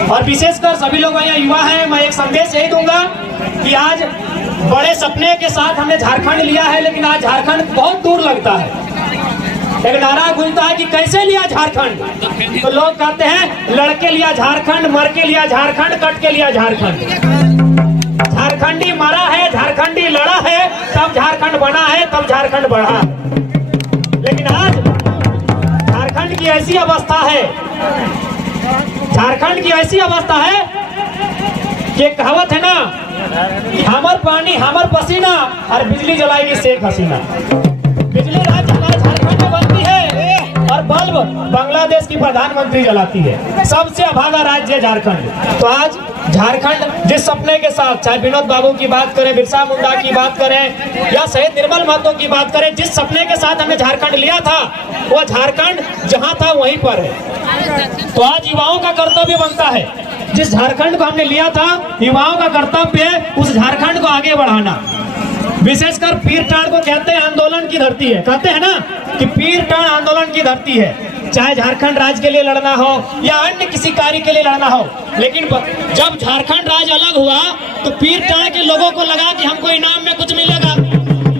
और विशेषकर सभी लोग यहाँ युवा हैं, मैं एक संदेश यही दूंगा कि आज बड़े सपने के साथ हमने झारखंड लिया है, लेकिन आज झारखंड बहुत दूर लगता है। एक नारा गूंजता है कि कैसे लिया झारखंड, तो लोग कहते हैं लड़के लिया झारखंड, मर के लिया झारखंड, कट के लिया झारखंड। झारखंडी मरा है, झारखंडी लड़ा है, तब झारखंड बना है, तब झारखंड बढ़ा है। लेकिन आज झारखंड की ऐसी अवस्था है, झारखंड की ऐसी अवस्था है कि कहावत है ना, हमर पानी हमर पसीना और बिजली जलाएगी शेख हसीना। बिजली राज्य हमारे झारखंड में बनती है और बल्ब बांग्लादेश की प्रधानमंत्री जलाती है। सबसे अभागा राज्य है झारखंड। तो आज झारखंड जिस सपने के साथ, चाहे विनोद बाबू की बात करें, बिरसा मुंडा की बात करें या शहीद निर्मल महतो की बात करें, जिस सपने के साथ हमने झारखंड लिया था, वो झारखंड जहां था वहीं पर है। तो आज युवाओं का कर्तव्य बनता है, जिस झारखंड को हमने लिया था, युवाओं का कर्तव्य है उस झारखंड को आगे बढ़ाना। विशेषकर पीरटांड़ को कहते हैं आंदोलन की धरती है, कहते हैं ना कि पीरटांड़ आंदोलन की धरती है। चाहे झारखंड राज्य के लिए लड़ना हो या अन्य किसी कार्य के लिए लड़ना हो, लेकिन जब झारखंड राज्य अलग हुआ तो पीरटांड़ के लोगों को लगा कि हमको इनाम में कुछ मिलेगा,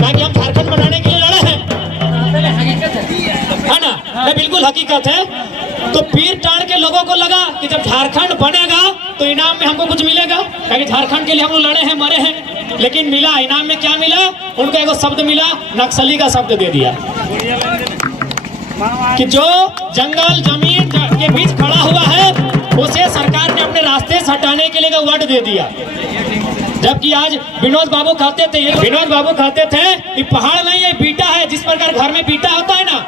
ताकि हम झारखंड बनाने के लिए लड़े हैं, है ना? बिल्कुल हकीकत है। तो पीरटांड़ के लोगों को लगा कि जब झारखंड बनेगा तो इनाम में हमको कुछ मिलेगा, क्योंकि झारखंड के लिए हम लोग लड़े हैं, मरे हैं। लेकिन मिला, इनाम में क्या मिला? उनको एक शब्द मिला, नक्सली का शब्द दे दिया कि जो जंगल जमीन के बीच खड़ा हुआ है उसे सरकार ने अपने रास्ते से हटाने के लिए वर्ड दे दिया। जबकि आज विनोद बाबू कहते थे कि पहाड़ नहीं है, बीटा है। जिस प्रकार घर में बीटा होता है ना,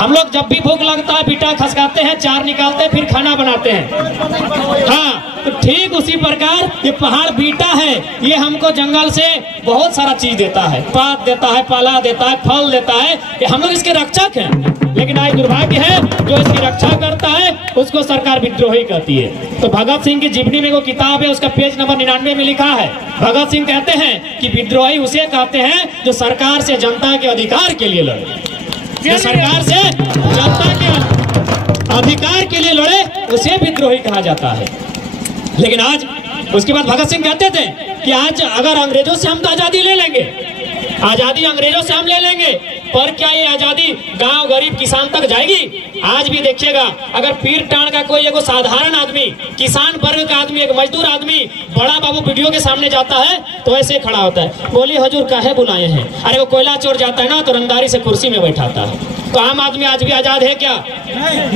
हम लोग जब भी भूख लगता है बीटा खसकाते हैं, चार निकालते हैं, फिर खाना बनाते हैं। हाँ, तो ठीक उसी प्रकार ये पहाड़ बीटा है, ये हमको जंगल से बहुत सारा चीज देता है, पात देता है, पाला देता है, फल देता है, ये हम लोग इसके रक्षक हैं। लेकिन आज दुर्भाग्य है, जो इसकी रक्षा करता है उसको सरकार विद्रोही कहती है। तो भगत सिंह की जीवनी में वो किताब है, उसका पेज नंबर 99 में लिखा है, भगत सिंह कहते हैं कि विद्रोही उसे कहते हैं जो सरकार से जनता के अधिकार के लिए लड़े, जो सरकार से जनता के अधिकार के लिए लड़े उसे विद्रोही कहा जाता है। लेकिन आज उसके बाद भगत सिंह कहते थे कि आज अगर अंग्रेजों से हम तो आजादी ले लेंगे, आजादी अंग्रेजों से हम ले लेंगे, पर क्या ये आजादी गांव गरीब किसान तक जाएगी? आज भी देखिएगा, अगर पीरटांड़ का कोई एगो साधारण आदमी, किसान वर्ग का आदमी, एक मजदूर आदमी बड़ा बाबू वीडियो के सामने जाता है तो ऐसे खड़ा होता है, बोली हजूर काहे बुलाए हैं? अरे वो कोयला चोर जाता है ना तो रंगदारी से कुर्सी में बैठाता है। तो आम आदमी आज भी आजाद है क्या?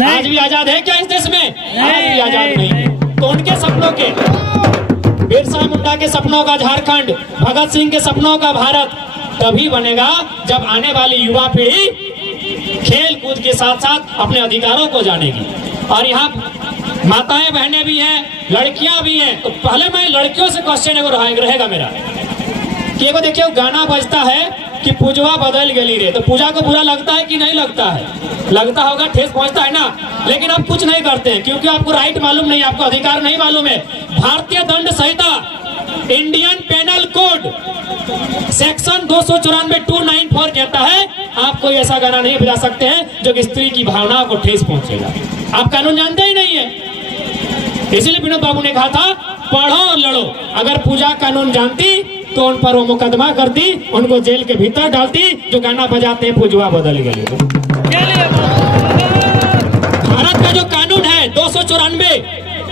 आज भी आजाद है क्या इस देश में? आज भी आजाद नहीं। तो उनके सपनों के, बिरसा मुंडा के सपनों का झारखंड, भगत सिंह के सपनों का भारत तभी बनेगा जब आने वाली युवा पीढ़ी खेल कूद के साथ साथ अपने अधिकारों को जानेगी। और यहाँ माताएं बहनें भी हैं, लड़कियां भी हैं। तो पहले मैं लड़कियों से क्वेश्चन रहेगा मेरा कि एगो देखिए गाना बजता है कि पूजवा बदल गली रे, तो पूजा को बुरा लगता है कि नहीं लगता है? लगता होगा, ठेस पहुंचता है ना। लेकिन आप कुछ नहीं करते हैं क्योंकि आपको राइट मालूम नहीं, आपको अधिकार नहीं मालूम है। भारतीय दंड संहिता, इंडियन पेनल कोड सेक्शन 294 कहता है आप कोई ऐसा गाना नहीं बजा सकते हैं जो कि स्त्री की भावनाओं को ठेस पहुंचेगा। आप कानून जानते ही नहीं है। इसलिए विनोद बाबू ने कहा था पढ़ो और लड़ो। अगर पूजा कानून जानती तो उन पर वो मुकदमा करती, उनको जेल के भीतर डालती जो गाना बजाते हैं पूजवा बदल गए। भारत का जो कानून है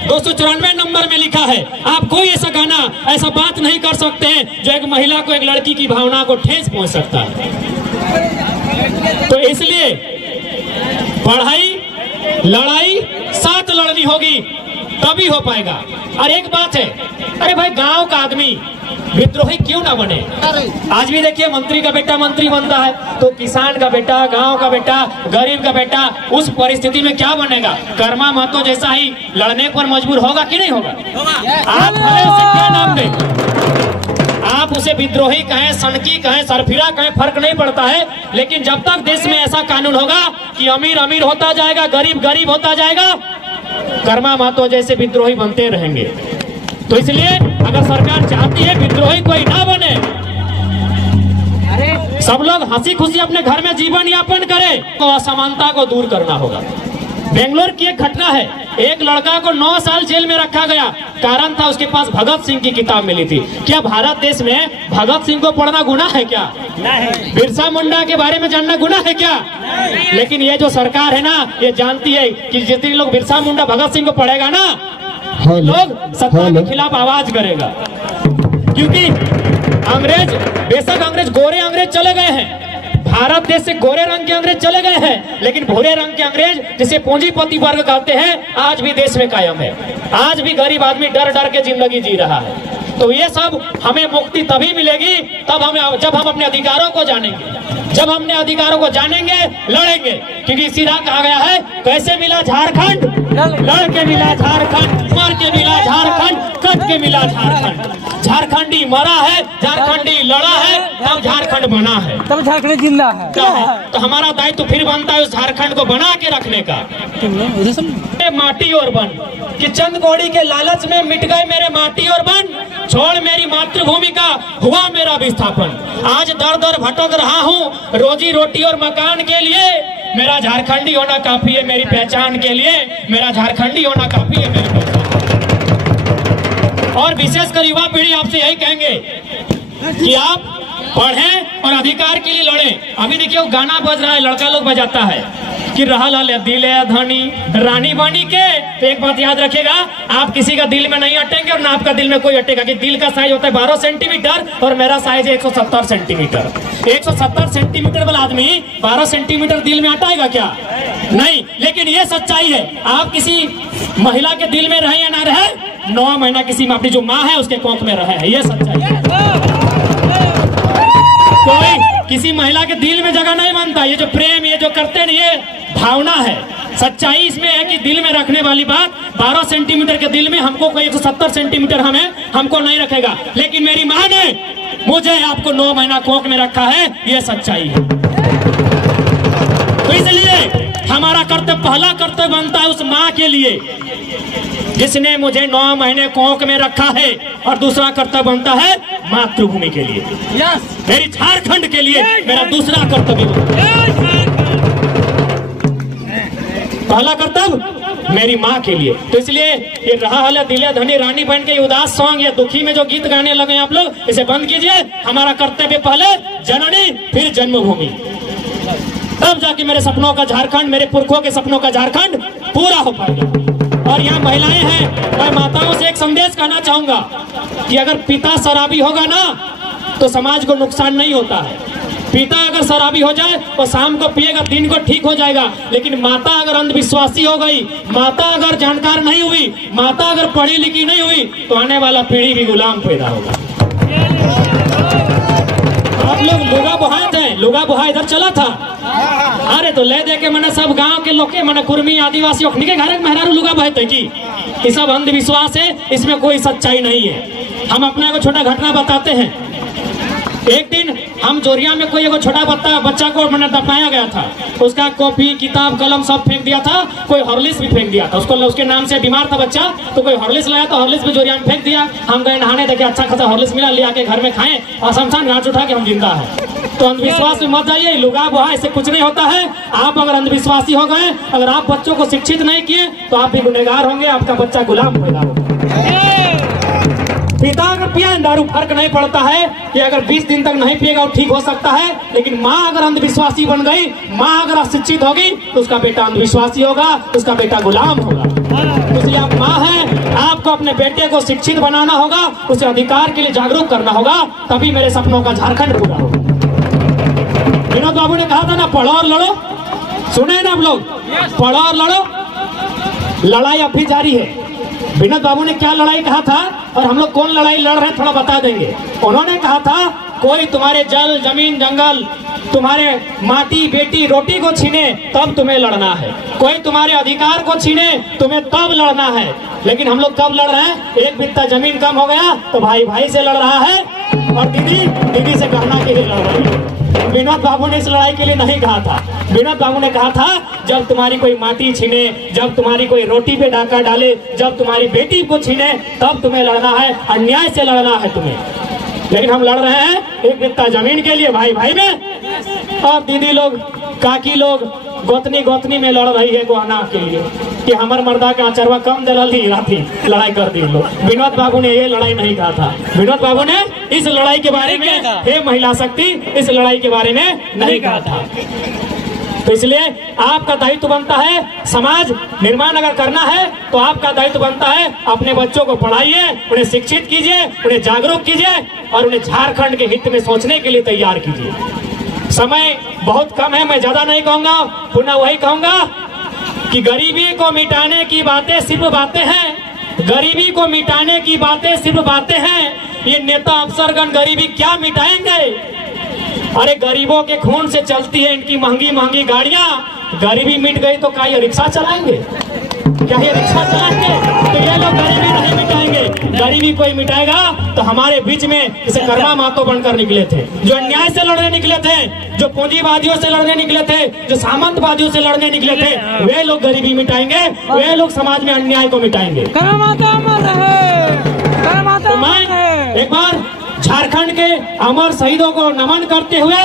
294 नंबर में लिखा है, आप कोई ऐसा गाना, ऐसा बात नहीं कर सकते हैं जो एक महिला को, एक लड़की की भावना को ठेस पहुंच सकता है। तो इसलिए पढ़ाई लड़ाई साथ लड़नी होगी, तभी हो पाएगा। और एक बात है, अरे भाई गांव का आदमी विद्रोही क्यों ना बने? आज भी देखिए मंत्री का बेटा मंत्री बनता है तो किसान का बेटा, गांव का बेटा, गरीब का बेटा उस परिस्थिति में क्या बनेगा? कर्मा महतो जैसा ही लड़ने पर मजबूर होगा कि नहीं होगा? आप भले उसे क्या नाम दें, आप उसे विद्रोही कहें, सनकी कहें, सरफिरा कहें, फर्क नहीं पड़ता है। लेकिन जब तक देश में ऐसा कानून होगा कि अमीर अमीर होता जाएगा, गरीब गरीब होता जाएगा, कर्मा महतो जैसे विद्रोही बनते रहेंगे। तो इसलिए अगर सरकार चाहती है विद्रोही कोई ना बने, सब लोग हंसी खुशी अपने घर में जीवन यापन करें, तो असमानता को दूर करना होगा। बेंगलोर की एक घटना है, एक लड़का को 9 साल जेल में रखा गया। कारण था उसके पास भगत सिंह की किताब मिली थी। क्या भारत देश में भगत सिंह को पढ़ना गुनाह है क्या? नहीं। बिरसा मुंडा के बारे में जानना गुनाह है क्या? नहीं। लेकिन ये जो सरकार है ना, ये जानती है कि जितने लोग बिरसा मुंडा भगत सिंह को पढ़ेगा ना, लोग सत्ता के खिलाफ आवाज करेगा। क्योंकि अंग्रेज, बेशक अंग्रेज गोरे अंग्रेज चले गए हैं, भारत देश से गोरे रंग के अंग्रेज चले गए हैं, लेकिन भूरे रंग के अंग्रेज जिसे पूंजीपति वर्ग कहते हैं, आज भी देश में कायम है। आज भी गरीब आदमी डर डर के जिंदगी जी रहा है। तो ये सब हमें मुक्ति तभी मिलेगी जब हम अपने अधिकारों को जानेंगे। जब हमने अधिकारों को जानेंगे, लड़ेंगे। क्योंकि सीधा कहा गया है, कैसे मिला झारखंड? लड़ के मिला झारखंड, मर के मिला झारखंड, कट के मिला झारखंड। झारखंडी मरा है, झारखंडी लड़ा है, तब झारखंड बना है, तब झारखंड जिंदा है। तो हमारा दायित्व फिर बनता है उस झारखंड को बना के रखने का। माटी और बन कि चंद कौड़ी के लालच में मिट गए मेरे माटी और बन, छोड़ मेरी मातृभूमि का हुआ मेरा विस्थापन। आज दर दर भटक रहा हूँ रोजी रोटी और मकान के लिए, मेरा झारखंडी होना काफी है मेरी पहचान के लिए, मेरा झारखंडी होना काफी है मेरी पहचान। और विशेषकर युवा पीढ़ी आपसे यही कहेंगे कि आप पढ़ें और अधिकार के लिए लड़ें। अभी देखिए वो गाना बज रहा है, लड़का लोग बजाता है कि रहल दिले धनी रानी बनी के। तो एक बात याद रखिएगा, आप किसी का दिल में नहीं अटेंगे और ना आपका दिल में कोई अटेगा। कि दिल का साइज होता है 12 सेंटीमीटर और मेरा साइज है 170 सेंटीमीटर। 170 सेंटीमीटर वाला आदमी 12 सेंटीमीटर दिल में अटाएगा क्या? नहीं। लेकिन ये सच्चाई है, आप किसी महिला के दिल में रहे या ना रहे, 9 महीना किसी अपनी जो माँ है उसके कोख में रहे हैं, ये सच्चाई है। कोई किसी महिला के दिल में जगह नहीं बनता। ये जो प्रेम, ये जो करते हैं, ये भावना है। सच्चाई इसमें है कि दिल में रखने वाली बात 12 सेंटीमीटर के दिल में हमको कोई 170 सेंटीमीटर हमको नहीं रखेगा। लेकिन मेरी माँ ने मुझे आपको 9 महीना कोख में रखा है, ये सच्चाई है। तो इसलिए हमारा कर्तव्य, पहला कर्तव्य बनता है उस माँ के लिए जिसने मुझे 9 महीने कोख में रखा है, और दूसरा कर्तव्य बनता है मातृभूमि के लिए, मेरी झारखंड के लिए मेरा दूसरा कर्तव्य। पहला कर्तव्य मेरी माँ के लिए। तो इसलिए ये रहा है दिले धनी रानी बहन के उदास सॉन्ग, ये दुखी में जो गीत गाने लगे आप लोग, इसे बंद कीजिए। हमारा कर्तव्य पहले जननी फिर जन्मभूमि, तब जाके मेरे सपनों का झारखंड, मेरे पुरखों के सपनों का झारखंड पूरा हो पाएगा। और यहाँ महिलाएं हैं, मैं माताओं से एक संदेश कहना चाहूंगा कि अगर पिता शराबी होगा ना तो समाज को नुकसान नहीं होता है। पिता अगर शराबी हो जाए और शाम को पिएगा, दिन को ठीक हो जाएगा। लेकिन माता अगर अंधविश्वासी हो गई, माता अगर जानकार नहीं हुई, माता अगर पढ़ी लिखी नहीं हुई, तो आने वाला पीढ़ी भी गुलाम पैदा होगा। आप लोग लुगा बुहाए थे, लुगा बुहा इधर चला था, अरे तो ले दे के मैंने सब गांव के लोग के मैंने कुर्मी आदिवासी के घर मेहरारू लुगा बहे थे कि ये सब अंधविश्वास है, इसमें कोई सच्चाई नहीं है। हम अपना को छोटा घटना बताते हैं। एक दिन हम जोरिया में कोई छोटा बच्चा को मैंने दफनाया गया था, उसका कॉपी किताब कलम सब फेंक दिया था, कोई हॉर्लिक्स भी फेंक दिया था। उसके नाम से बीमार था बच्चा, तो कोई हॉर्लिक्स लाया तो हॉर्लिक्स भी जोरिया में फेंक दिया। हम गए नहाने, देखे अच्छा खासा हॉर्लिक्स मिला, ले आके घर में खाएं और शमशान घाट उठा के हम जिंदा है। तो अंधविश्वास में मत जाइए, लुगा बुहा इससे कुछ नहीं होता है। आप अगर अंधविश्वासी हो गए, अगर आप बच्चों को शिक्षित नहीं किए, तो आप भी गुनहगार होंगे, आपका बच्चा गुलाम पैदा होगा। पिता अगर पिया दारू, फर्क नहीं पड़ता है कि अगर 20 दिन तक नहीं पिएगा वो ठीक हो सकता है। लेकिन माँ अगर अंधविश्वासी बन गई, माँ अगर अशिक्षित होगी, तो उसका बेटा अंधविश्वासी होगा, उसका बेटा गुलाम होगा। इसलिए आप माँ हैं, आपको अपने बेटे को शिक्षित बनाना होगा, उसे अधिकार के लिए जागरूक करना होगा, तभी मेरे सपनों का झारखंड पूरा होगा। विनोद बाबू ने कहा था ना, पढ़ो और लड़ो, सुने ना आप लोग, पढ़ो और लड़ो। लड़ाई अब भी जारी है। विनोद बाबू ने क्या लड़ाई कहा था और हम लोग कौन लड़ाई लड़ रहे हैं थोड़ा बता देंगे। उन्होंने कहा था, कोई तुम्हारे जल जमीन जंगल, तुम्हारे माटी बेटी रोटी को छीने तब तुम्हें लड़ना है, कोई तुम्हारे अधिकार को छीने तुम्हें तब लड़ना है। लेकिन हम लोग कब लड़ रहे हैं? एक बित्ता जमीन कम हो गया तो भाई भाई से लड़ रहा है, और दीदी दीदी से गहना के लिए लड़ रही है। विनोद बाबू ने इस लड़ाई के लिए नहीं कहा था। विनोद बाबू ने कहा था, जब तुम्हारी कोई माटी छीने, जब तुम्हारी कोई रोटी पे डाका डाले, जब तुम्हारी बेटी को छीने, तब तुम्हें लड़ना है, अन्याय से लड़ना है तुम्हें। लेकिन हम लड़ रहे हैं एक बित्ता जमीन के लिए, भाई भाई में, और दीदी लोग, काकी लोग, गोतनी में लड़ रही है गोहाना के लिए कि हमार मर्दा के आचरवा कम दिलल ही राती लड़ाई कर दी लोग। विनोद बाबू ने ये लड़ाई नहीं कहा था। विनोद बाबू ने इस लड़ाई के बारे में, हे महिला शक्ति, इस लड़ाई के बारे में नहीं कहा था। तो इसलिए आपका दायित्व बनता है, समाज निर्माण अगर करना है तो आपका दायित्व बनता है अपने बच्चों को पढ़ाइए, उन्हें शिक्षित कीजिए, उन्हें जागरूक कीजिए और उन्हें झारखंड के हित में सोचने के लिए तैयार कीजिए। समय बहुत कम है, मैं ज्यादा नहीं कहूंगा, पुनः वही कहूंगा कि गरीबी को मिटाने की बातें सिर्फ बातें हैं, गरीबी को मिटाने की बातें सिर्फ बातें हैं। ये नेता अफसरगण गरीबी क्या मिटाएंगे? अरे गरीबों के खून से चलती है इनकी महंगी महंगी गाड़ियां। गरीबी मिट गई तो क्या ये रिक्शा चलाएंगे? क्या ये रिक्शा चलाएंगे? तो ये लोग गरीबी नहीं मिटाएंगे। गरीबी कोई मिटाएगा तो हमारे बीच में जैसे कर्मा मातो बनकर निकले थे, जो अन्याय से लड़ने निकले थे, जो पूंजीवादियों से लड़ने निकले थे, जो सामंतवादियों से लड़ने निकले थे, वे लोग गरीबी मिटाएंगे, वे लोग समाज में अन्याय को मिटाएंगे। तो मैं एक बार झारखंड के अमर शहीदों को नमन करते हुए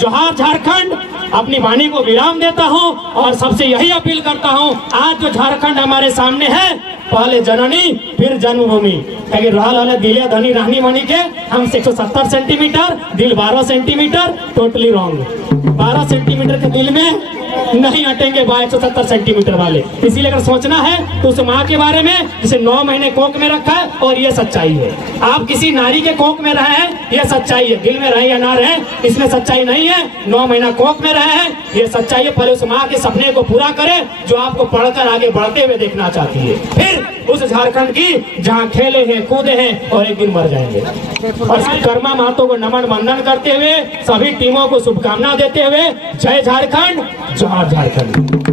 जोहार झारखंड अपनी वाणी को विराम देता हूं और सबसे यही अपील करता हूं, आज जो झारखंड हमारे सामने है, पहले जननी फिर जन्मभूमि। अगर रहल दिले धनी रहनी मनी के हम 170 सेंटीमीटर, दिल 12 सेंटीमीटर, टोटली रॉन्ग। 12 सेंटीमीटर के दिल में नहीं हटेंगे 170 सेंटीमीटर वाले। इसीलिए अगर सोचना है तो उस माँ के बारे में जिसे 9 महीने कोख में रखा है, और ये सच्चाई है। आप किसी नारी के कोख में रहे हैं, ये सच्चाई है। दिल में रहे या ना रहे इसमें सच्चाई नहीं है। 9 महीना कोख में रहे हैं, ये सच्चाई है। पहले उस माँ के सपने को पूरा करे जो आपको पढ़कर आगे बढ़ते हुए देखना चाहती है, फिर उस झारखंड की जहाँ खेले हैं, कूदे हैं और एक दिन मर जाएंगे। और कर्मा महतो को नमन वंदन करते हुए, सभी टीमों को शुभकामना देते हुए, जय झारखंड, जोहार झारखंड।